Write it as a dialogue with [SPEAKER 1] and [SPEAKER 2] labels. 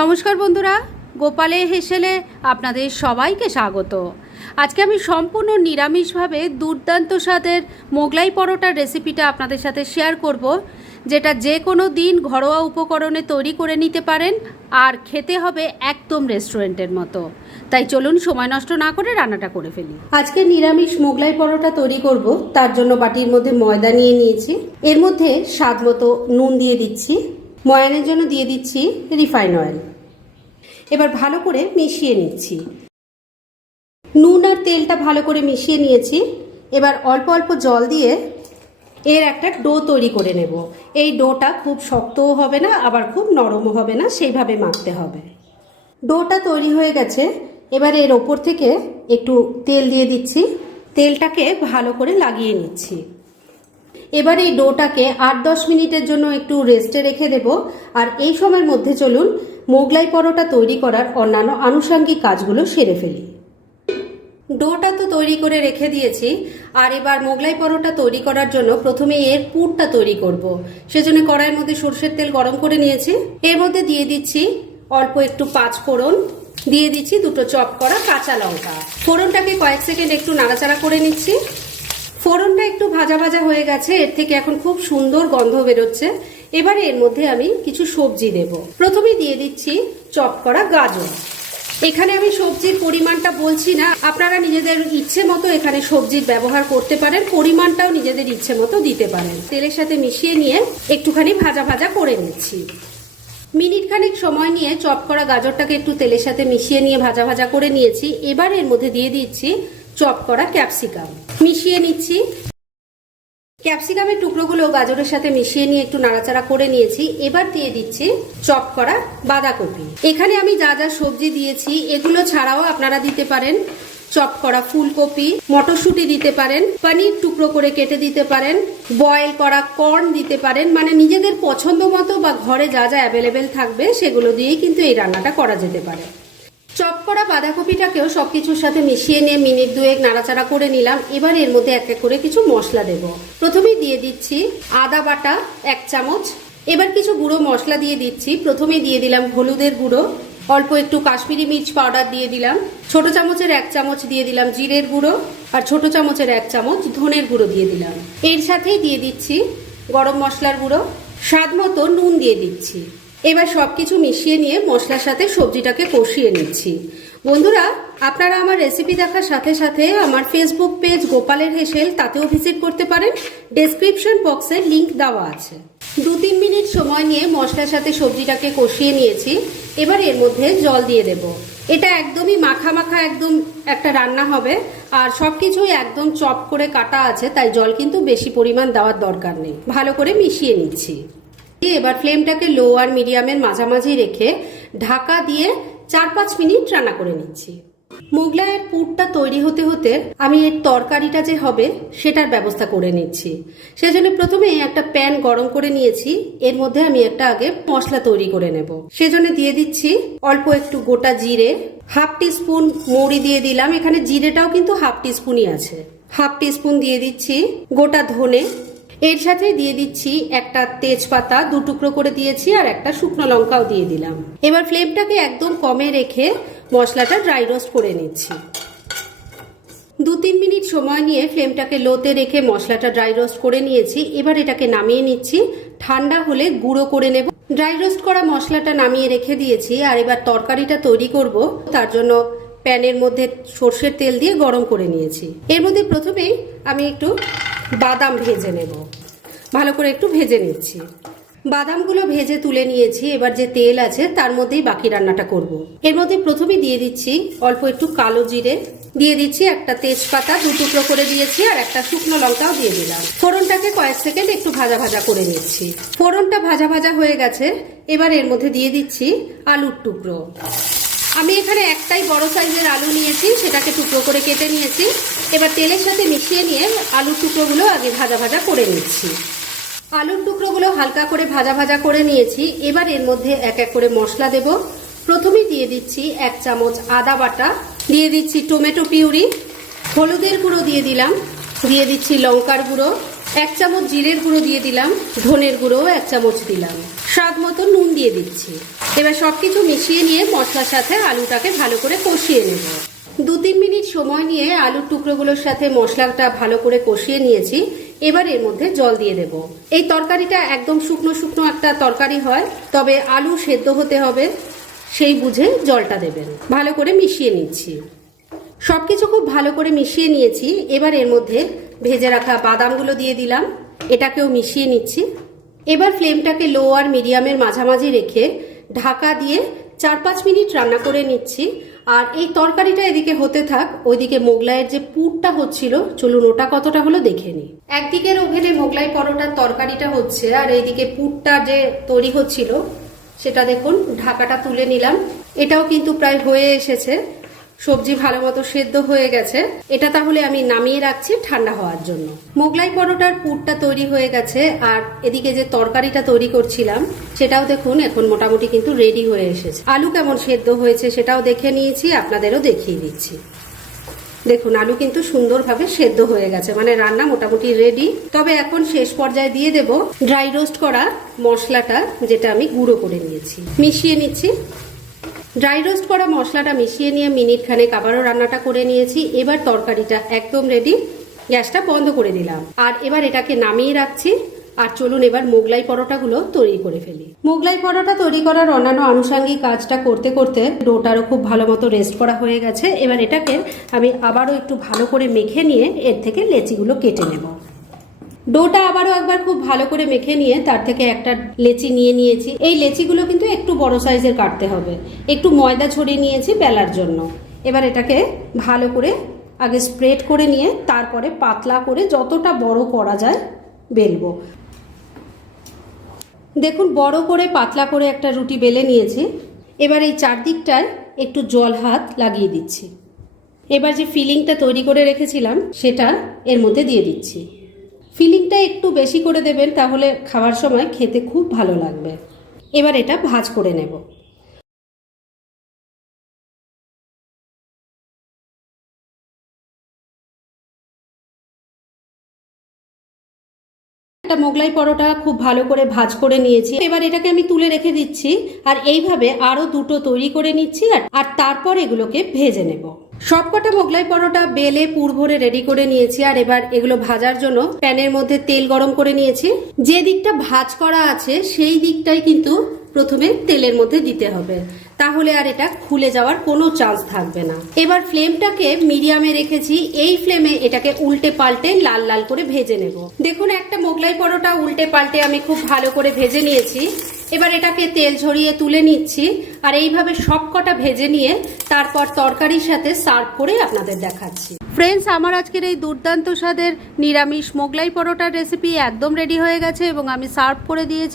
[SPEAKER 1] নমস্কার বন্ধুরা, গোপালে হেসেলে আপনাদের সবাইকে স্বাগত। আজকে আমি সম্পূর্ণ নিরামিষভাবে দুর্দান্ত স্বাদের মোগলাই পরোটার রেসিপিটা আপনাদের সাথে শেয়ার করব, যেটা যে কোনো দিন ঘরোয়া উপকরণে তৈরি করে নিতে পারেন আর খেতে হবে একদম রেস্টুরেন্টের মতো। তাই চলুন সময় নষ্ট না করে রান্নাটা করে ফেলি।
[SPEAKER 2] আজকে নিরামিষ মোগলাই পরোটা তৈরি করব, তার জন্য বাটির মধ্যে ময়দা নিয়ে নিয়েছি। এর মধ্যে স্বাদ মতো নুন দিয়ে দিচ্ছি। ময়ানের জন্য দিয়ে দিচ্ছি রিফাইন অয়েল। এবার ভালো করে মিশিয়ে নিচ্ছি। নুন আর তেলটা ভালো করে মিশিয়ে নিয়েছি। এবার অল্প অল্প জল দিয়ে এর একটা ডো তৈরি করে নেব। এই ডোটা খুব শক্তও হবে না, আবার খুব নরমও হবে না, সেইভাবে মাখতে হবে। ডোটা তৈরি হয়ে গেছে। এবার এর ওপর থেকে একটু তেল দিয়ে দিচ্ছি। তেলটাকে ভালো করে লাগিয়ে নিচ্ছি। এবার এই ডোটাকে আট দশ মিনিটের জন্য একটু রেস্টে রেখে দেব। আর এই সময়ের মধ্যে চলুন, মোগলাই পরোটা তৈরি করার অন্যান্য আনুষাঙ্গিক কাজগুলো সেরে ফেলি। ডোটা তো তৈরি করে রেখে দিয়েছি, আর এবার মোগলাই পরোটা তৈরি করার জন্য প্রথমে এর পুরটা তৈরি করব। সেজন্য কড়াইয়ের মধ্যে সর্ষের তেল গরম করে নিয়েছি। এর মধ্যে দিয়ে দিচ্ছি অল্প একটু পাঁচ ফোড়ন, দিয়ে দিচ্ছি দুটো চপ করা কাঁচা লঙ্কা। ফোড়নটাকে কয়েক সেকেন্ড একটু নাড়াচাড়া করে নিচ্ছি। ফোড়নটা একটু ভাজা ভাজা হয়ে গেছে, এর থেকে এখন খুব সুন্দর গন্ধ বেরোচ্ছে। এবারে এর মধ্যে আমি কিছু সবজি দেব। প্রথমে দিয়ে দিচ্ছি চপ করা গাজর। এখানে আমি সবজির পরিমাণটা বলছি না, আপনারা নিজেদের ইচ্ছে মতো এখানে সবজির ব্যবহার করতে পারেন, পরিমাণটাও নিজেদের ইচ্ছে মতো দিতে পারেন। তেলের সাথে মিশিয়ে নিয়ে একটুখানি ভাজা ভাজা করে নিচ্ছি। মিনিট খানিক সময় নিয়ে চপ করা গাজরটাকে একটু তেলের সাথে মিশিয়ে নিয়ে ভাজা ভাজা করে নিয়েছি। এবার এর মধ্যে দিয়ে দিচ্ছি চপ করা ক্যাপসিকাম। মিশিয়ে নিচ্ছি। ক্যাপসিকামের টুকরোগুলো গাজরের সাথে মিশিয়ে নিয়ে একটু নাড়াচাড়া করে নিয়েছি। এবার দিয়ে দিচ্ছি চপ করা বাঁধাকপি। এখানে আমি যা যা সবজি দিয়েছি, এগুলো ছাড়াও আপনারা দিতে পারেন চপ করা ফুলকপি, মটরশুঁটি দিতে পারেন, পনির টুকরো করে কেটে দিতে পারেন, বয়েল করা কর্ন দিতে পারেন। মানে নিজেদের পছন্দ মতো বা ঘরে যা যা অ্যাভেলেবেল থাকবে, সেগুলো দিয়েই কিন্তু এই রান্নাটা করা যেতে পারে। চপ করা বাঁধাকপিটাকেও সব কিছুর সাথে মিশিয়ে নিয়ে মিনিট দুয়েক নাড়াচাড়া করে নিলাম। এবার এর মধ্যে এক এক করে কিছু মশলা দেব। প্রথমেই দিয়ে দিচ্ছি আদা বাটা, এক চামচ। এবার কিছু গুঁড়ো মশলা দিয়ে দিচ্ছি। প্রথমে দিয়ে দিলাম হলুদের গুঁড়ো। অল্প একটু কাশ্মীরি মির্চ পাউডার দিয়ে দিলাম। ছোট চামচের এক চামচ দিয়ে দিলাম জিরের গুঁড়ো আর ছোট চামচের এক চামচ ধনের গুঁড়ো দিয়ে দিলাম। এর সাথেই দিয়ে দিচ্ছি গরম মশলার গুঁড়ো। স্বাদ মতো নুন দিয়ে দিচ্ছি। এবার সব কিছু মিশিয়ে নিয়ে মশলার সাথে সবজিটাকে কষিয়ে নিচ্ছি। বন্ধুরা, আপনারা আমার রেসিপি দেখার সাথে সাথে আমার ফেসবুক পেজ গোপালের হেসেল তাতেও ভিজিট করতে পারেন। ডেসক্রিপশন বক্সে লিংক দেওয়া আছে। দু তিন মিনিট সময় নিয়ে মশলার সাথে সবজিটাকে কষিয়ে নিয়েছি। এবার এর মধ্যে জল দিয়ে দেব। এটা একদমই মাখা মাখা একদম একটা রান্না হবে। আর সব কিছুই একদম চপ করে কাটা আছে, তাই জল কিন্তু বেশি পরিমাণ দেওয়ার দরকার নেই। ভালো করে মিশিয়ে নিচ্ছি। এবার ফ্লেমটাকে লো আর মিডিয়ামের মাঝামাঝি রেখে ঢাকা দিয়ে চার পাঁচ মিনিট রান্না করে নিচ্ছি। মোগলাইয়ের পুরটা তৈরি হতে হতে আমি এর তরকারিটা যে হবে সেটার ব্যবস্থা করে নিচ্ছি। সেজন্য প্রথমে একটা প্যান গরম করে নিয়েছি। এর মধ্যে আমি একটা আগে মশলা তৈরি করে নেব। সেজন্য দিয়ে দিচ্ছি অল্প একটু গোটা জিরে। হাফ টি স্পুন মৌরি দিয়ে দিলাম। এখানে জিরেটাও কিন্তু হাফ টি স্পুনই আছে। হাফ টি স্পুন দিয়ে দিচ্ছি গোটা ধনে। এর সাথে দিয়ে দিচ্ছি একটা তেজপাতা, দু টুকরো করে দিয়েছি আর একটা শুকনো লঙ্কাও দিয়ে দিলাম। এবার ফ্লেমটাকে একদম কমে রেখে মশলাটা ড্রাই রোস্ট করে নিচ্ছি। দু তিন মিনিট সময় নিয়ে ফ্লেমটাকে লোতে রেখে মশলাটা ড্রাই রোস্ট করে নিয়েছি। এবার এটাকে নামিয়ে নিচ্ছি। ঠান্ডা হলে গুঁড়ো করে নেব। ড্রাই রোস্ট করা মশলাটা নামিয়ে রেখে দিয়েছি আর এবার তরকারিটা তৈরি করব। তার জন্য প্যানের মধ্যে সর্ষের তেল দিয়ে গরম করে নিয়েছি। এর মধ্যে প্রথমেই আমি একটু বাদাম ভেজে নেব। ভালো করে একটু ভেজে নিচ্ছি। বাদামগুলো ভেজে তুলে নিয়েছি, এবার যে তেল আছে তার মধ্যেই বাকি রান্নাটা করব। এর মধ্যে প্রথমে দিয়ে দিচ্ছি অল্প একটু কালো জিরে। দিয়ে দিচ্ছি একটা তেজপাতা, দু টুকরো করে দিয়েছি আর একটা শুকনো লঙ্কাও দিয়ে দিলাম। ফোড়নটাকে কয়েক সেকেন্ড একটু ভাজা ভাজা করে নিচ্ছি। ফোড়নটা ভাজা ভাজা হয়ে গেছে, এবার এর মধ্যে দিয়ে দিচ্ছি আলুর টুকরো। আমি এখানে একটাই বড় সাইজের আলু নিয়েছি, সেটাকে টুকরো করে কেটে নিয়েছি। এবার তেলের সাথে মিশিয়ে নিয়ে আলুর টুকরোগুলো আগে ভাজা ভাজা করে নিচ্ছি। আলুর টুকরোগুলো হালকা করে ভাজা ভাজা করে নিয়েছি। এবার এর মধ্যে এক এক করে মশলা দেব। প্রথমে দিয়ে দিচ্ছি এক চামচ আদা বাটা, দিয়ে দিচ্ছি টমেটো পিউরি, হলুদের গুঁড়ো দিয়ে দিলাম, দিয়ে দিচ্ছি লঙ্কার গুঁড়ো এক চামচ জিরের গুঁড়ো দিয়ে দিলাম, ধনের গুঁড়ো এক চামচ দিলাম। স্বাদ মতো নুন দিয়ে দিচ্ছি। এবার সব কিছু মিশিয়ে নিয়ে মশলার সাথে আলুটাকে ভালো করে কষিয়ে নেব। দু তিন মিনিট সময় নিয়ে আলুর টুকরোগুলোর সাথে মশলাটা ভালো করে কষিয়ে নিয়েছি। এবার এর মধ্যে জল দিয়ে দেব। এই তরকারিটা একদম শুকনো শুকনো একটা তরকারি হয়, তবে আলু সেদ্ধ হতে হবে, সেই বুঝে জলটা দেবেন। ভালো করে মিশিয়ে নিচ্ছি। সব কিছু খুব ভালো করে মিশিয়ে নিয়েছি। এবার এর মধ্যে ভেজে রাখা বাদামগুলো দিয়ে দিলাম। এটাকেও মিশিয়ে নিচ্ছি। এবার ফ্লেমটাকে লো আর মিডিয়ামের মাঝামাঝি রেখে ঢাকা দিয়ে চার পাঁচ মিনিট রান্না করে নিচ্ছি। আর এই তরকারিটা এদিকে হতে থাক, ওইদিকে মোগলাইয়ের যে পুরটা হচ্ছিল, চলুন ওটা কতটা হলো দেখে নিই। একদিকের ওভেনে মোগলাই পরোটার তরকারিটা হচ্ছে, আর এইদিকে পুরটা যে তৈরি হচ্ছিল, সেটা দেখুন, ঢাকাটা তুলে নিলাম। এটাও কিন্তু প্রায় হয়ে এসেছে। সবজি ভালো মতো সেদ্ধ হয়ে গেছে। এটা তাহলে আমি নামিয়ে রাখছি ঠান্ডা হওয়ার জন্য। মোগলাই পরোটার পুরটা তৈরি হয়ে গেছে, আর এদিকে যে তরকারিটা তৈরি করছিলাম, সেটাও দেখুন এখন মোটামুটি কিন্তু রেডি হয়ে এসেছে। আলু কেমন সেদ্ধ হয়েছে সেটাও দেখে নিয়েছি, আপনাদেরও দেখিয়ে দিচ্ছি। দেখুন, আলু কিন্তু সুন্দরভাবে সেদ্ধ হয়ে গেছে মানে রান্না মোটামুটি রেডি তবে এখন শেষ পর্যায়ে দিয়ে দেব ড্রাই রোস্ট করা মশলাটা, যেটা আমি গুঁড়ো করে নিয়েছি। মিশিয়ে নিচ্ছি। ড্রাই রোস্ট করা মশলাটা মিশিয়ে নিয়ে মিনিট খানেক আবারও রান্নাটা করে নিয়েছি। এবার তরকারিটা একদম রেডি গ্যাসটা বন্ধ করে দিলাম। আর এবার এটাকে নামিয়ে রাখছি। আর চলুন এবার মোগলাই পরোটাগুলো তৈরি করে ফেলি। মোগলাই পরোটা তৈরি করার অন্যান্য আনুষঙ্গিক কাজটা করতে করতে ডোটারও খুব ভালো মতো রেস্ট করা হয়ে গেছে। এবার এটাকে আমি আবারও একটু ভালো করে মেখে নিয়ে এর থেকে লেচিগুলো কেটে নেব। ডোটা আবারও একবার খুব ভালো করে মেখে নিয়ে তার থেকে একটা লেচি নিয়ে নিয়েছি। এই লেচিগুলো কিন্তু একটু বড় সাইজের কাটতে হবে। একটু ময়দা ছড়িয়ে নিয়েছি বেলার জন্য। এবার এটাকে ভালো করে আগে স্প্রেড করে নিয়ে তারপরে পাতলা করে যতটা বড় করা যায় বেলবো। দেখুন, বড় করে পাতলা করে একটা রুটি বেলে নিয়েছি। এবার এই চারদিকটায় একটু জল হাত লাগিয়ে দিচ্ছি। এবার যে ফিলিংটা তৈরি করে রেখেছিলাম, সেটা এর মধ্যে দিয়ে দিচ্ছি। ফিলিংটা একটু বেশি করে দেবেন, তাহলে খাওয়ার সময় খেতে খুব ভালো লাগবে। এবার এটা ভাজ করে নেব। একটা মোগলাই পরোটা খুব ভালো করে ভাজ করে নিয়েছি। এবার এটাকে আমি তুলে রেখে দিচ্ছি, আর এইভাবে আরও দুটো তৈরি করে নিচ্ছি আর তারপর এগুলোকে ভেজে নেব। সবকটা মোগলাই পরোটা বেলে পুর ভরে রেডি করে নিয়েছি, আর এবার এগুলো ভাজার জন্য প্যানের মধ্যে তেল গরম করে নিয়েছি। যে দিকটা ভাজ করা আছে, সেই দিকটাই কিন্তু প্রথমে তেলের মধ্যে দিতে হবে। তাহলে আর এটা খুলে যাওয়ার কোনো চান্স থাকবে না। এবার ফ্লেমটাকে মিডিয়ামে রেখেছি, এই ফ্লেমে এটাকে উল্টে পাল্টে লাল লাল করে ভেজে নেব। দেখুন, একটা মোগলাই পরোটা উল্টে পাল্টে আমি খুব ভালো করে ভেজে নিয়েছি। এবার এটাকে তেল ঝরিয়ে তুলে নিচ্ছি, আর এইভাবে সবকটা ভেজে নিয়ে তারপর তরকারির সাথে সার্ভ করে আপনাদের দেখাচ্ছি।
[SPEAKER 1] ফ্রেন্ডস আমার আজকের এই দুর্দান্ত স্বাদের নিরামিষ মোগলাই পরোটার রেসিপি একদম রেডি হয়ে গেছে এবং আমি সার্ভ করে দিয়েছি।